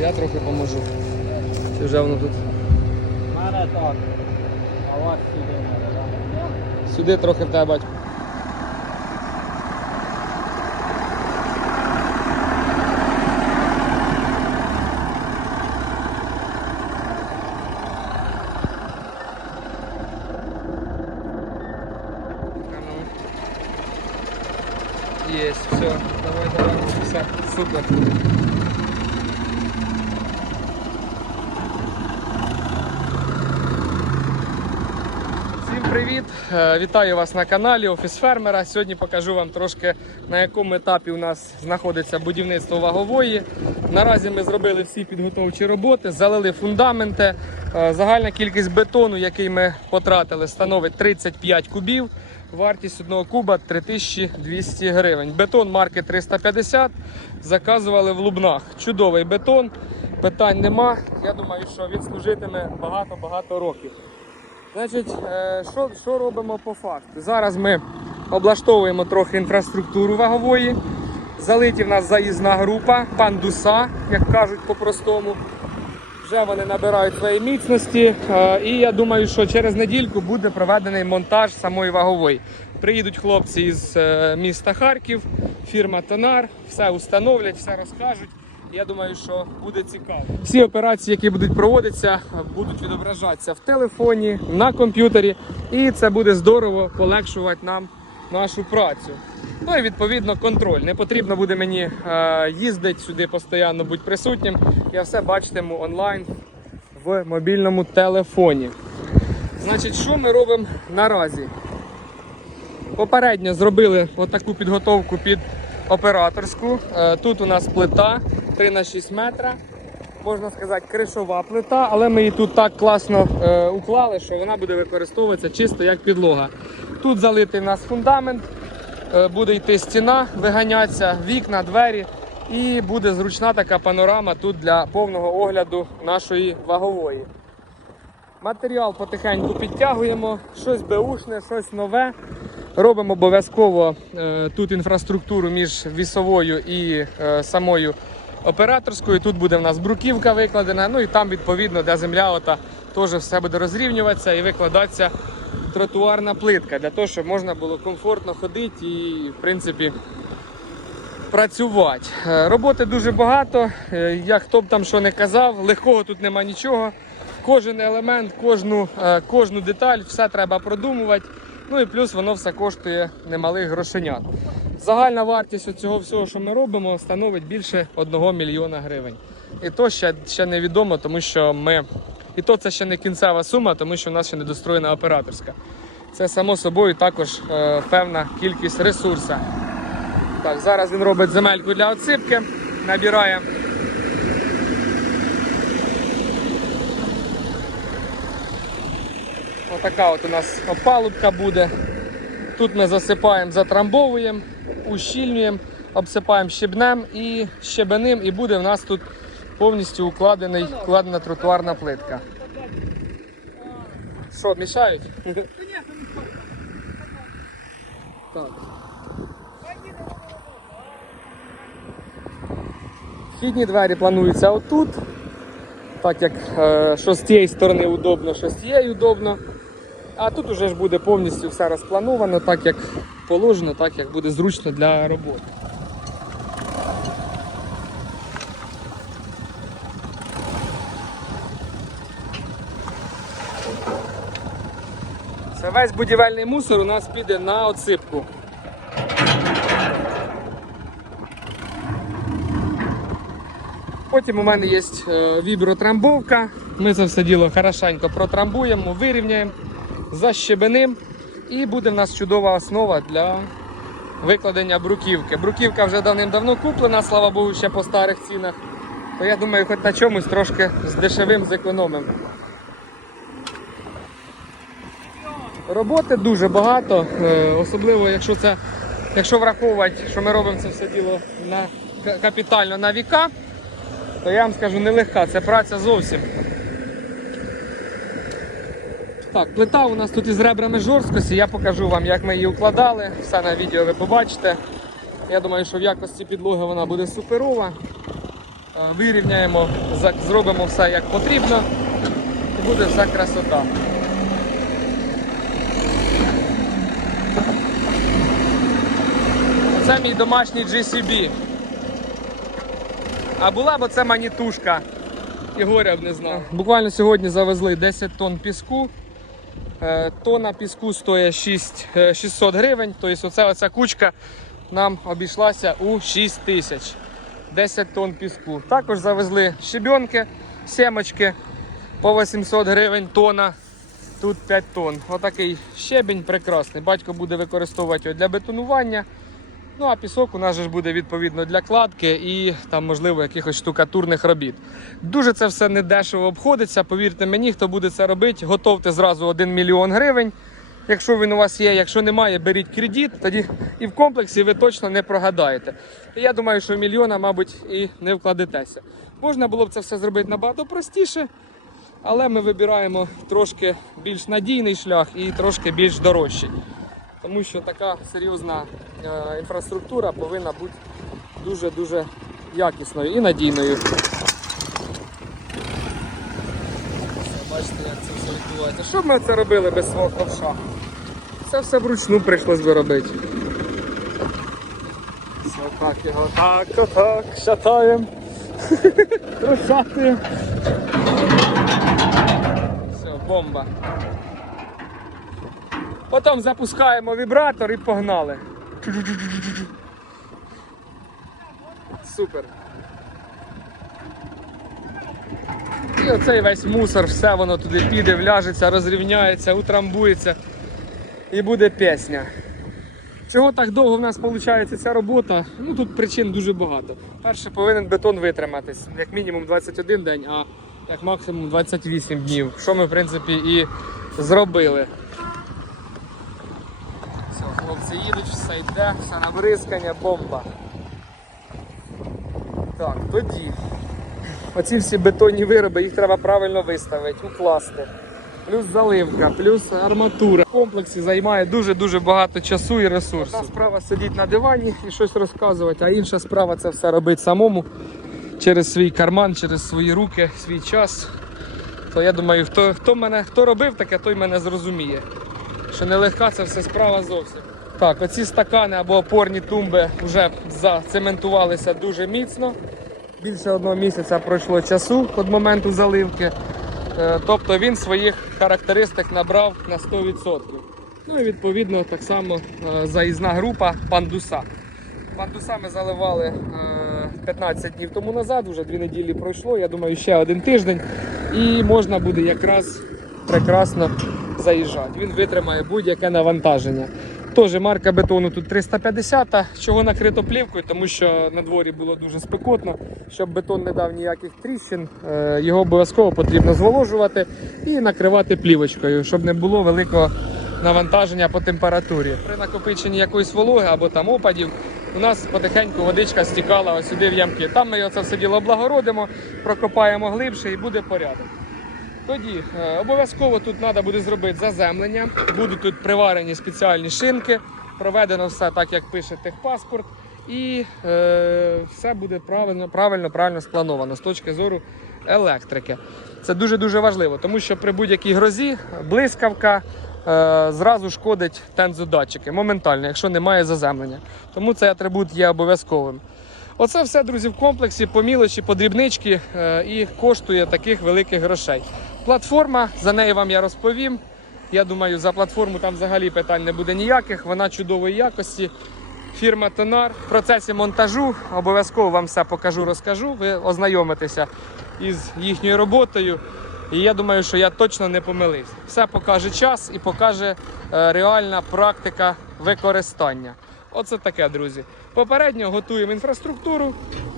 я трохи поможу. Чи вже воно тут? Мене так. А вас сюди треба. Сюди трохи в тебе батько. Есть, все, давай, давай, все, супер. Всім привіт! Е, Вітаю вас на каналі Офіс Фермера. Сьогодні покажу вам трошки на якому етапі у нас знаходиться будівництво вагової. Наразі ми зробили всі підготовчі роботи, залили фундаменти. Е, Загальна кількість бетону, який ми потратили, становить 35 кубів. Вартість одного куба 3200 гривень. Бетон марки 350. Заказували в Лубнах. Чудовий бетон, питань нема. Я думаю, що відслужитиме багато-багато років. Значить, е, що, що робимо по факту? Зараз ми облаштовуємо трохи інфраструктуру вагової. Залиті в нас заїзна група, пандуса, як кажуть по-простому. Вже вони набирають свої міцності. е, І я думаю, що через недільку буде проведений монтаж самої вагової. Приїдуть хлопці із е, міста Харків, фірма Тонар, все установлять, все розкажуть. Я думаю, що буде цікаво. Всі операції, які будуть проводитися, будуть відображатися в телефоні, на комп'ютері, і це буде здорово полегшувати нам нашу працю. Ну і відповідно контроль. Не потрібно буде мені е, їздити сюди постійно, бути присутнім. Я все бачитиму онлайн в мобільному телефоні. Значить, що ми робимо наразі? Попередньо зробили отаку підготовку під операторську. Е, Тут у нас плита 3 на 6 метра. Можна сказати, кришова плита, але ми її тут так класно е, уклали, що вона буде використовуватися чисто як підлога. Тут залитий у нас фундамент, е, буде йти стіна, виганятися, вікна, двері. І буде зручна така панорама тут для повного огляду нашої вагової. Матеріал потихеньку підтягуємо, щось беушне, щось нове. Робимо обов'язково е, тут інфраструктуру між вісовою і е, самою операторською. Тут буде в нас бруківка викладена. Ну і там, відповідно, де земля ота, теж все буде розрівнюватися і викладатися тротуарна плитка для того, щоб можна було комфортно ходити і, в принципі, працювати. Е, Роботи дуже багато. Е, Як хто б там що не казав, легкого тут нема нічого. Кожен елемент, кожну, е, кожну деталь, все треба продумувати. Ну і плюс воно все коштує немалих грошенят. Загальна вартість цього всього, що ми робимо, становить більше 1 мільйона гривень. І то ще, ще невідомо, тому що ми. І то це ще не кінцева сума, тому що в нас ще не достроєна операторська. Це само собою також е, певна кількість ресурсу. Так, зараз він робить земельку для отсипки, набирає. Отака от у нас опалубка буде. Тут ми засипаємо, затрамбовуємо, ущільнюємо, обсипаємо щебнем і щебеним, і буде в нас тут повністю укладений, укладена тротуарна плитка. Що, мішають? Так. Вхідні двері плануються отут. Так як е, що з тієї сторони удобно, що з тієї удобно. А тут уже ж буде повністю все розплановано, так як положено, так як буде зручно для роботи. Це весь будівельний мусор у нас піде на отсипку. Потім у мене є е, вібротрамбовка. Ми це все діло хорошенько протрамбуємо, вирівняємо, защебеним. І буде в нас чудова основа для викладення бруківки. Бруківка вже давним-давно куплена, слава Богу, ще по старих цінах. То я думаю, хоч на чомусь трошки з дешевим зекономимо. Роботи дуже багато, е, особливо якщо це, якщо враховувати, що ми робимо це все діло на, капітально на віка, то я вам скажу нелегка, це праця зовсім. Так, плита у нас тут із ребрами жорсткості, я покажу вам, як ми її укладали. Все на відео ви побачите. Я думаю, що в якості підлоги вона буде суперова. вирівняємо, зробимо все як потрібно, і буде вся красота. Це мій домашній GCB. А була б це манітушка. Ігоря б не знав. Буквально сьогодні завезли 10 тонн піску. Е, Тонна піску стоїть 6, е, 600 гривень. Тобто оця, оця кучка нам обійшлася у 6 тисяч. 10 тонн піску. Також завезли щебенки, сімочки по 800 гривень тона. Тут 5 тонн. Отакий щебінь прекрасний. Батько буде використовувати його для бетонування. Ну а пісок у нас же ж буде відповідно для кладки і там, можливо, якихось штукатурних робіт. Дуже це все недешево обходиться. Повірте мені, хто буде це робити, готовте зразу 1 мільйон гривень. Якщо він у вас є, якщо немає, беріть кредит, тоді і в комплексі ви точно не прогадаєте. Я думаю, що мільйона, мабуть, і не вкладетеся. Можна було б це все зробити набагато простіше, але ми вибираємо трошки більш надійний шлях і трошки більш дорожчий. Тому що така серйозна е, інфраструктура повинна бути дуже-дуже якісною і надійною. Бачите, як це все відбувається. Що б ми це робили без свого ковша? Це все вручну прийшлось би робити. Все так його так, отак, шатаємо. Розшатуємо. Все, бомба. Потім запускаємо вібратор і погнали. Супер. І оцей весь мусор, все воно туди піде, вляжеться, розрівняється, утрамбується і буде пісня. Чого так довго в нас виходить ця робота? Ну тут причин дуже багато. Перше, повинен бетон витриматись, як мінімум 21 день, а як максимум 28 днів. Що ми, в принципі, і зробили. Все, їдуть, все йде, все набризкання, бомба. Так, тоді. Оці всі бетонні вироби, їх треба правильно виставити, укласти. Плюс заливка, плюс арматура. В комплексі займає дуже-дуже багато часу і ресурсів. Одна справа сидіти на дивані і щось розказувати, а інша справа це все робити самому через свій карман, через свої руки, свій час. То я думаю, хто, хто, мене, хто робив таке, той мене зрозуміє. Що нелегка це все справа зовсім. Так, оці стакани або опорні тумби вже зацементувалися дуже міцно. Більше одного місяця пройшло часу від моменту заливки. Е, Тобто він своїх характеристик набрав на 100%. Ну і відповідно так само е, заїзна група пандуса. Пандуса ми заливали е, 15 днів тому назад, вже дві неділі пройшло. Я думаю, ще один тиждень. І можна буде якраз прекрасно заїжджати. Він витримає будь-яке навантаження. Теж марка бетону тут 350, чого накрито плівкою, тому що на дворі було дуже спекотно. Щоб бетон не дав ніяких тріщин, е, його обов'язково потрібно зволожувати і накривати плівочкою, щоб не було великого навантаження по температурі. При накопиченні якоїсь вологи або там опадів у нас потихеньку водичка стікала ось сюди в ямки. Там ми це все діло облагородимо, прокопаємо глибше і буде порядок. Тоді е, обов'язково тут треба буде зробити заземлення. Будуть тут приварені спеціальні шинки. Проведено все так, як пише техпаспорт. І е, все буде правильно, правильно, правильно сплановано з точки зору електрики. Це дуже-дуже важливо, тому що при будь-якій грозі блискавка е, зразу шкодить тензодатчики моментально, якщо немає заземлення. Тому цей атрибут є обов'язковим. Оце все, друзі, в комплексі по мілочі, по дрібнички е, і коштує таких великих грошей. Платформа, за неї вам я розповім. Я думаю, за платформу там взагалі питань не буде ніяких. Вона чудової якості. Фірма Тонар. В процесі монтажу обов'язково вам все покажу, розкажу. Ви ознайомитеся із їхньою роботою. І я думаю, що я точно не помилився. Все покаже час і покаже е, реальна практика використання. Оце таке, друзі. Попередньо готуємо інфраструктуру,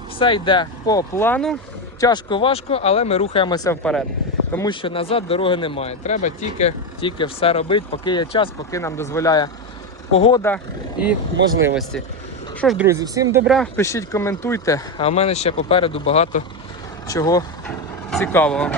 все йде по плану. Тяжко, важко, але ми рухаємося вперед. Тому що назад дороги немає. Треба тільки, тільки все робити, поки є час, поки нам дозволяє погода і можливості. Що ж, друзі, всім добра, пишіть, коментуйте, а в мене ще попереду багато чого цікавого.